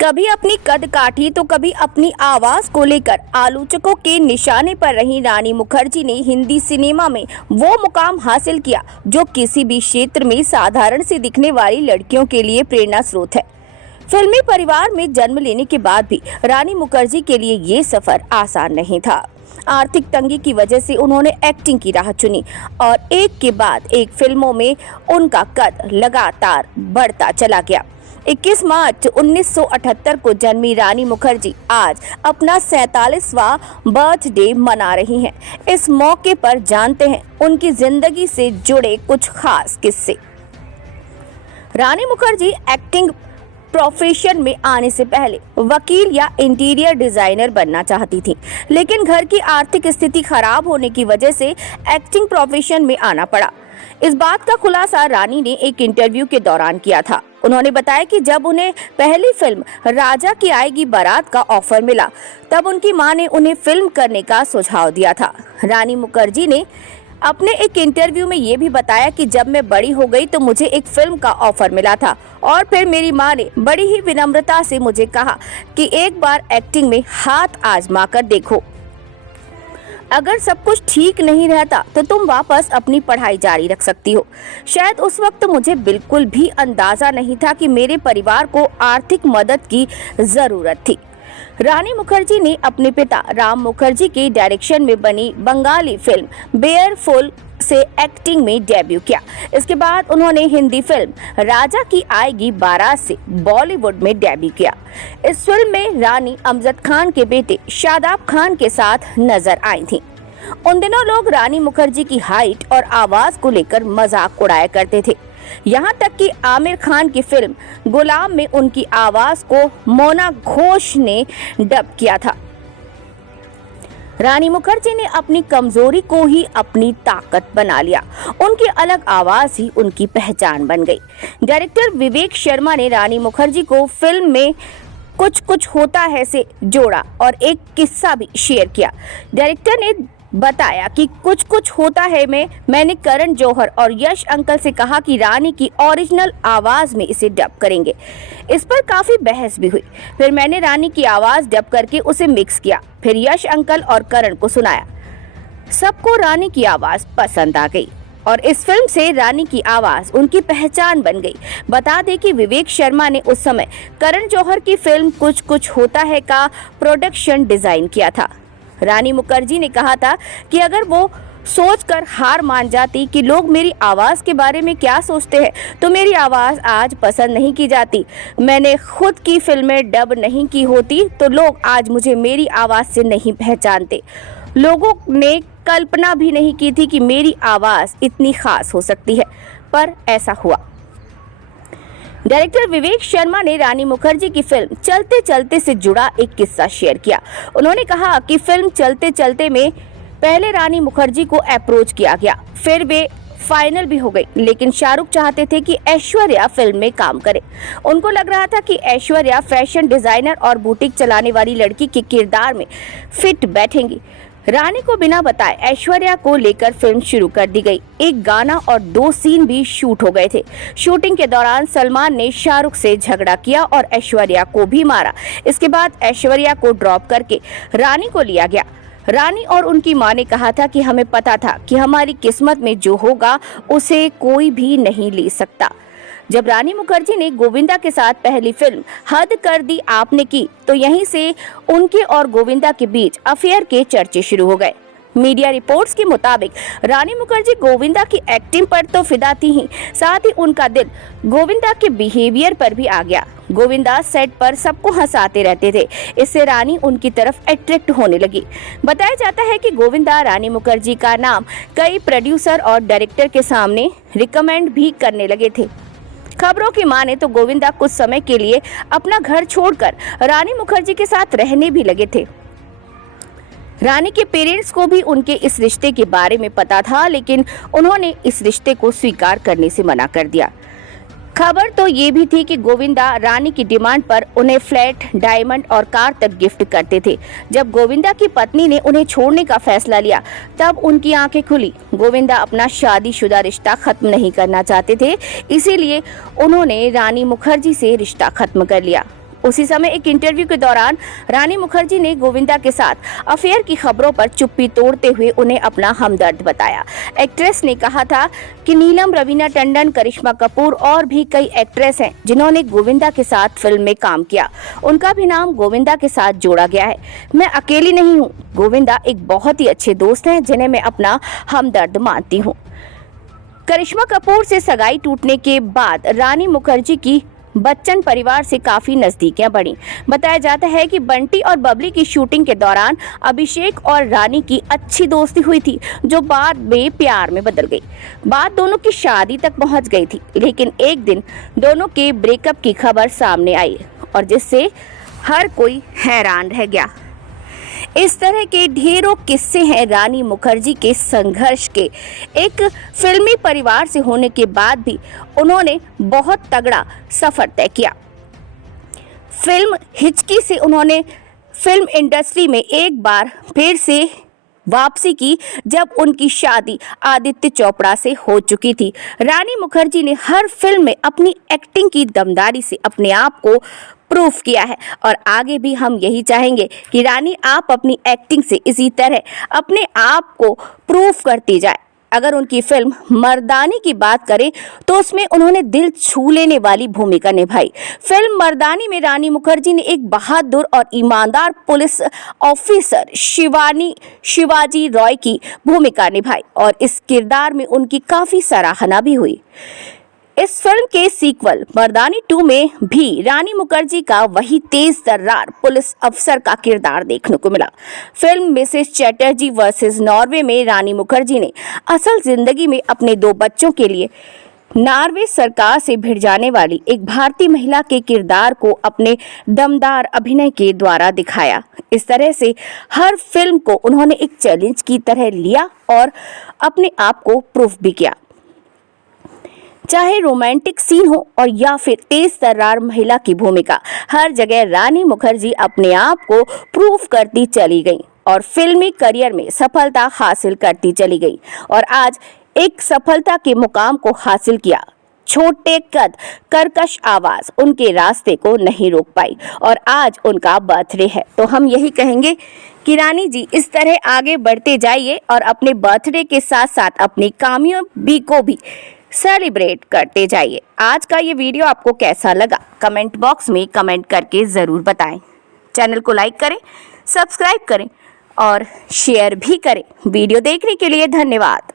कभी अपनी कद काठी तो कभी अपनी आवाज को लेकर आलोचकों के निशाने पर रही रानी मुखर्जी ने हिंदी सिनेमा में वो मुकाम हासिल किया जो किसी भी क्षेत्र में साधारण सी दिखने वाली लड़कियों के लिए प्रेरणा स्रोत है। फिल्मी परिवार में जन्म लेने के बाद भी रानी मुखर्जी के लिए ये सफर आसान नहीं था। आर्थिक तंगी की वजह से उन्होंने एक्टिंग की राह चुनी और एक के बाद एक फिल्मों में उनका कद लगातार बढ़ता चला गया। 21 मार्च 1978 को जन्मी रानी मुखर्जी आज अपना 47वां बर्थडे मना रही हैं। इस मौके पर जानते हैं उनकी जिंदगी से जुड़े कुछ खास किस्से। रानी मुखर्जी एक्टिंग प्रोफेशन में आने से पहले वकील या इंटीरियर डिजाइनर बनना चाहती थी, लेकिन घर की आर्थिक स्थिति खराब होने की वजह से एक्टिंग प्रोफेशन में आना पड़ा। इस बात का खुलासा रानी ने एक इंटरव्यू के दौरान किया था। उन्होंने बताया कि जब उन्हें पहली फिल्म राजा की आएगी बारात का ऑफर मिला, तब उनकी मां ने उन्हें फिल्म करने का सुझाव दिया था। रानी मुखर्जी ने अपने एक इंटरव्यू में ये भी बताया कि जब मैं बड़ी हो गई तो मुझे एक फिल्म का ऑफर मिला था और फिर मेरी मां ने बड़ी ही विनम्रता से मुझे कहा कि एक बार एक्टिंग में हाथ आजमा कर देखो। अगर सब कुछ ठीक नहीं रहता तो तुम वापस अपनी पढ़ाई जारी रख सकती हो। शायद उस वक्त मुझे बिल्कुल भी अंदाजा नहीं था कि मेरे परिवार को आर्थिक मदद की जरूरत थी। रानी मुखर्जी ने अपने पिता राम मुखर्जी के डायरेक्शन में बनी बंगाली फिल्म बेयरफुल से एक्टिंग में डेब्यू किया। इसके बाद उन्होंने हिंदी फिल्म राजा की आएगी बारात से बॉलीवुड में डेब्यू किया। इस फिल्म में रानी अमजद खान के बेटे शादाब खान के साथ नजर आई थीं। उन दिनों लोग रानी मुखर्जी की हाइट और आवाज को लेकर मजाक उड़ाया करते थे। यहाँ तक कि आमिर खान की फिल्म गुलाम में उनकी आवाज को मोना घोष ने डब किया था। रानी मुखर्जी ने अपनी कमजोरी को ही अपनी ताकत बना लिया। उनकी अलग आवाज ही उनकी पहचान बन गई। डायरेक्टर विवेक शर्मा ने रानी मुखर्जी को फिल्म में कुछ कुछ होता है से जोड़ा और एक किस्सा भी शेयर किया। डायरेक्टर ने बताया कि कुछ कुछ होता है में मैंने करण जौहर और यश अंकल से कहा कि रानी की ओरिजिनल आवाज में इसे डब करेंगे। इस पर काफी बहस भी हुई। फिर मैंने रानी की आवाज डब करके उसे मिक्स किया, फिर यश अंकल और करण को सुनाया। सबको रानी की आवाज पसंद आ गई और इस फिल्म से रानी की आवाज उनकी पहचान बन गई। बता दें कि विवेक शर्मा ने उस समय करण जौहर की फिल्म कुछ कुछ होता है का प्रोडक्शन डिजाइन किया था। रानी मुखर्जी ने कहा था कि अगर वो सोचकर हार मान जाती कि लोग मेरी आवाज के बारे में क्या सोचते हैं तो मेरी आवाज आज पसंद नहीं की जाती। मैंने खुद की फिल्में डब नहीं की होती तो लोग आज मुझे मेरी आवाज से नहीं पहचानते। लोगों ने कल्पना भी नहीं की थी कि मेरी आवाज इतनी खास हो सकती है, पर ऐसा हुआ। डायरेक्टर विवेक शर्मा ने रानी मुखर्जी की फिल्म चलते चलते से जुड़ा एक किस्सा शेयर किया। उन्होंने कहा कि फिल्म चलते चलते में पहले रानी मुखर्जी को अप्रोच किया गया, फिर वे फाइनल भी हो गई, लेकिन शाहरुख चाहते थे कि ऐश्वर्या फिल्म में काम करे। उनको लग रहा था कि ऐश्वर्या फैशन डिजाइनर और बुटीक चलाने वाली लड़की के किरदार में फिट बैठेंगी। रानी को बिना बताए ऐश्वर्या को लेकर फिल्म शुरू कर दी गई। एक गाना और 2 सीन भी शूट हो गए थे। शूटिंग के दौरान सलमान ने शाहरुख से झगड़ा किया और ऐश्वर्या को भी मारा। इसके बाद ऐश्वर्या को ड्रॉप करके रानी को लिया गया। रानी और उनकी मां ने कहा था कि हमें पता था कि हमारी किस्मत में जो होगा उसे कोई भी नहीं ले सकता। जब रानी मुखर्जी ने गोविंदा के साथ पहली फिल्म हद कर दी आपने की तो यहीं से उनके और गोविंदा के बीच अफेयर के चर्चे शुरू हो गए। मीडिया रिपोर्ट्स के मुताबिक रानी मुखर्जी गोविंदा की एक्टिंग पर तो फिदा थी ही, साथ ही उनका दिल गोविंदा के बिहेवियर पर भी आ गया। गोविंदा सेट पर सबको हंसाते रहते थे, इससे रानी उनकी तरफ अट्रैक्ट होने लगी। बताया जाता है कि गोविंदा रानी मुखर्जी का नाम कई प्रोड्यूसर और डायरेक्टर के सामने रिकमेंड भी करने लगे थे। खबरों की माने तो गोविंदा कुछ समय के लिए अपना घर छोड़कर रानी मुखर्जी के साथ रहने भी लगे थे। रानी के पेरेंट्स को भी उनके इस रिश्ते के बारे में पता था, लेकिन उन्होंने इस रिश्ते को स्वीकार करने से मना कर दिया। खबर तो ये भी थी कि गोविंदा रानी की डिमांड पर उन्हें फ्लैट, डायमंड और कार तक गिफ्ट करते थे। जब गोविंदा की पत्नी ने उन्हें छोड़ने का फैसला लिया तब उनकी आंखें खुली। गोविंदा अपना शादीशुदा रिश्ता खत्म नहीं करना चाहते थे, इसीलिए उन्होंने रानी मुखर्जी से रिश्ता खत्म कर लिया। उसी समय एक इंटरव्यू के दौरान रानी मुखर्जी ने गोविंदा के साथ अफेयर की खबरों पर चुप्पी तोड़ते हुए उन्हें अपना हमदर्द बताया। एक्ट्रेस ने कहा था कि नीलम, रवीना टंडन, करिश्मा कपूर और भी कई एक्ट्रेस हैं जिन्होंने गोविंदा के साथ फिल्म में काम किया। उनका भी नाम गोविंदा के साथ जोड़ा गया है। मैं अकेली नहीं हूँ। गोविंदा एक बहुत ही अच्छे दोस्त हैं जिन्हें मैं अपना हमदर्द मानती हूँ। करिश्मा कपूर से सगाई टूटने के बाद रानी मुखर्जी की बच्चन परिवार से काफी नजदीकियां बढ़ी। बताया जाता है कि बंटी और बबली की शूटिंग के दौरान अभिषेक और रानी की अच्छी दोस्ती हुई थी, जो बाद में प्यार में बदल गई। बात दोनों की शादी तक पहुंच गई थी, लेकिन एक दिन दोनों के ब्रेकअप की खबर सामने आई और जिससे हर कोई हैरान रह गया। इस तरह के ढेरों किस्से हैं रानी मुखर्जी के संघर्ष के। एक फिल्मी परिवार से होने के बाद भी उन्होंने बहुत तगड़ा सफर तय किया। फिल्म हिचकी से उन्होंने फिल्म इंडस्ट्री में एक बार फिर से वापसी की, जब उनकी शादी आदित्य चोपड़ा से हो चुकी थी। रानी मुखर्जी ने हर फिल्म में अपनी एक्टिंग की दमदारी से अपने आप को प्रूफ किया है और आगे भी हम यही चाहेंगे कि रानी आप अपनी एक्टिंग से इसी तरह अपने आप को प्रूफ करती जाए। अगर उनकी फिल्म मर्दानी की बात करें तो उसमें उन्होंने दिल छू लेने वाली भूमिका निभाई। फिल्म मर्दानी में रानी मुखर्जी ने एक बहादुर और ईमानदार पुलिस ऑफिसर शिवाजी रॉय की भूमिका निभाई और इस किरदार में उनकी काफी सराहना भी हुई। इस फिल्म के सीक्वल मर्दानी 2 में भी रानी मुखर्जी का वही तेज तर्रार पुलिस अफसर का किरदार देखने को मिला। Film Mrs Chatterjee versus Norway में रानी मुखर्जी ने असल जिंदगी में अपने 2 बच्चों के लिए नॉर्वे सरकार से भिड़ जाने वाली एक भारतीय महिला के किरदार को अपने दमदार अभिनय के द्वारा दिखाया। इस तरह से हर फिल्म को उन्होंने एक चैलेंज की तरह लिया और अपने आप को प्रूफ भी किया। चाहे रोमांटिक सीन हो और या फिर तेज तर्रार महिला की भूमिका, हर जगह रानी मुखर्जी अपने आप को प्रूफ करती चली गई और फिल्मी करियर में सफलता हासिल करती चली गई और आज एक सफलता के मुकाम को हासिल किया। छोटे कद, कर्कश आवाज उनके रास्ते को नहीं रोक पाई और आज उनका बर्थडे है। तो हम यही कहेंगे कि रानी जी इस तरह आगे बढ़ते जाइए और अपने बर्थडे के साथ साथ अपनी कामयाबी को भी सेलिब्रेट करते जाइए। आज का ये वीडियो आपको कैसा लगा कमेंट बॉक्स में कमेंट करके ज़रूर बताएं। चैनल को लाइक करें, सब्सक्राइब करें और शेयर भी करें। वीडियो देखने के लिए धन्यवाद।